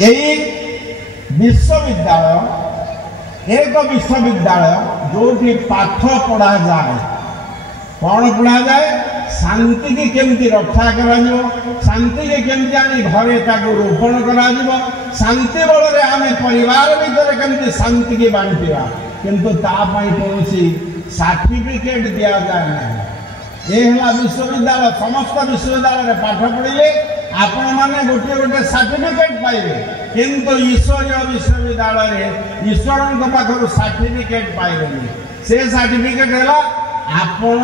यही विश्वविद्यालय एक विश्वविद्यालय जो पाठ पढ़ा जाए कौन पढ़ा जाए शांति की केमती रक्षा करा शांति के केमती आनी घरे रोपण करा शांति बल आम परिवार भीतर केमती शांति की बांटा किंतु तापाई कौन सर्टिफिकेट दि जाए ना ये विश्वविद्यालय समस्त विश्वविद्यालय पाठ पढ़े आपण मैंने गोटे गोटे सर्टिफिकेट पाइबे किंतु ईश्वरीय विश्वविद्यालय ईश्वर पाखर सर्टिफिकेट पाइबे से सर्टिफिकेट है आपण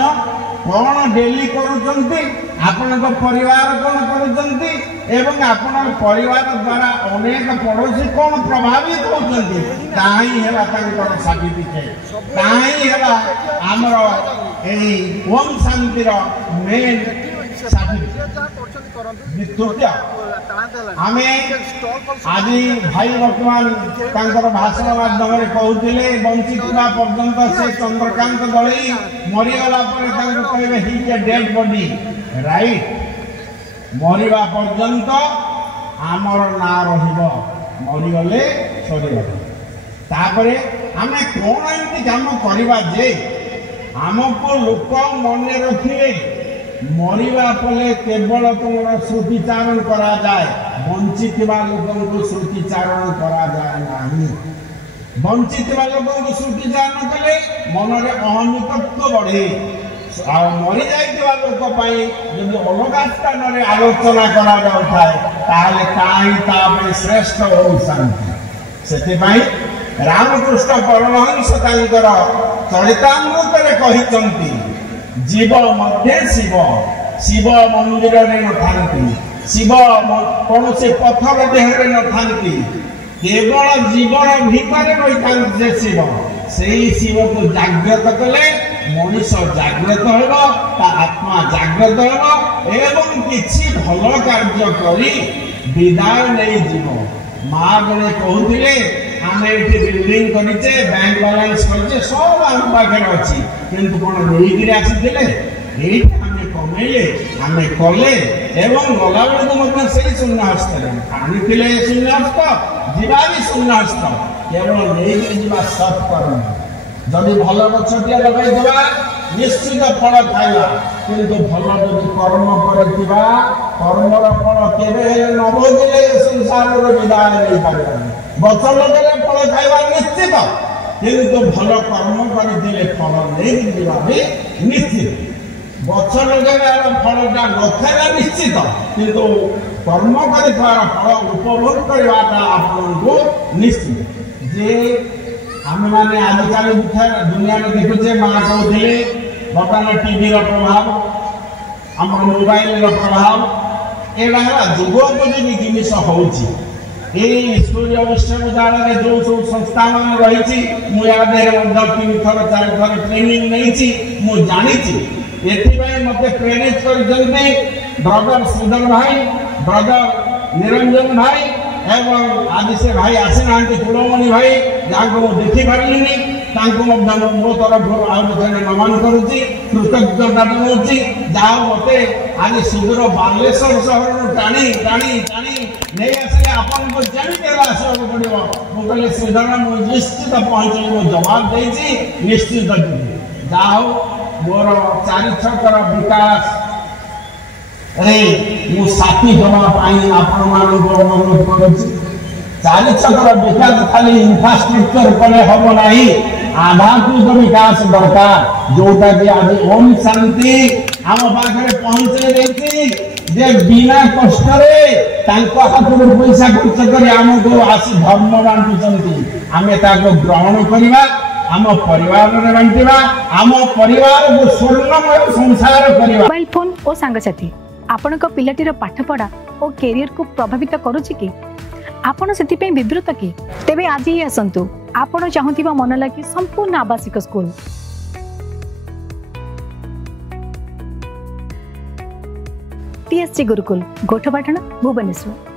कौन डेली करुचंती आपण परिवार कौन करुचंती एवं आपण परिवार द्वारा अनेक पड़ोसी कौन प्रभावित होचंती ताही हेला तांकर सर्टिफिकेट ताही हेला हमर एही ओम शांतिर मेन आम आज भाई बर्तमान भाषण माध्यम कहते बंचित पर्यंत से चंद्रकांत दलई मरीगला कहे ही ए डेड बॉडी राइट मरिबा पर्यंत आमर ना मरीगले सरीगले आमे कौन एमती काम करवा जे आमको लोक मन रखिए मरिबा पले केवल तुम श्रुतिचारण करा जाए वंचित लोक श्रुतिचारण करा जाए नहीं वंचित लोक श्रुतिचारण कले मन में अहमिकत्व बढ़े मरी जाइए लोक जब अलग स्थान में आलोचना करा जाए श्रेष्ठ हो शांति से रामकृष्ण परमहंस चरितामृत कहते जीव मध्य शिव शिव मंदिर में न शिव कौन से पथर देह न केवल जीवन भीतर रही शिव से शिव को जागृत कले मनीष जागृत हो आत्मा जागृत हो एवं किसी भल कार्य करी विदाय नहीं जीव माँ जड़े कहते आम ये बिल्डिंग करे बैंक बालांस करे सब आम पाखे अच्छी किंतु कौन नहीं आसी आम कमेले आम कले एवं गला बेलू से शून्यहस्त आनी शून्यहस्त जीवा भी शून्यहस्त केवल नहीं सत्कर्म जदि भल गछटिया लगे निश्चित फल खाइबा किंतु भल जदि कर्म करथिबा कर्मर फल केबे न भोगिले संसार विदाय नहीं पारिबानी गछ लगे फल खाइबा निश्चित किंतु भल कर्म करथिले फल नहीं दिबा भी निश्चित गछ लगे फलटा न खाइबा निश्चित किंतु कर्म करथिबार फल उपभोग करवाटा आपको निश्चित जे आम मैंने आजिकल दुनिया में देखुचे माँ कहते बर्तमान टीवी प्रभाव आम मोबाइल प्रभाव यहाँ जुगोपयोगी जिनस ईश्वरीय विश्वविद्यालय जो सब संस्था मान रही मुझे 3 थर 4 थर ट्रेनिंग नहीं जानी मत प्रेरित कर ब्रदर श्रीधर भाई ब्रदर निरंजन भाई एवं आज से भाई आसी ना कुलमणि भाई जहाँ को देखी पारि मो तरफ नमन करुच्ची कृतज्ञता जनाऊँगी जहाँ मत आज शीघ्र बालेश्वर सहर टाणी टाणी टाणी नहीं आसिले आपको जमी आसवाक पड़ो मुझे श्रीधर मुझे निश्चित पहुँचे मुझे जवाब देती निश्चित जहाँ हो मोर 4 छकर विकास मु साथी होगापी अनुरोध कर 4 छकर विकास खाली इंफ्रास्ट्रक्चर कले हम ना आधारभूत विकास दरकार जोटा कि आज ओम शांति आम पाखे पहुंचे जे बिना कष्ट हाथ पैसा खर्च कर आमको आसी धर्म बांटुंट आम ग्रहण करवा आम परिवार में बांटा आम परिवार को स्वर्णमय संसार करवा। मोबाइल फोन और सांगसाथी आपण पिलाटीर पाठपढ़ा और कैरियर को प्रभावित करुच्ची कि आपण से विवृत कि तेबे आज ही आसतु आपण चाहूबा मन लगी संपूर्ण आवासिक स्कूल TSG गुरुकुल गोठपाटण भुवनेश्वर।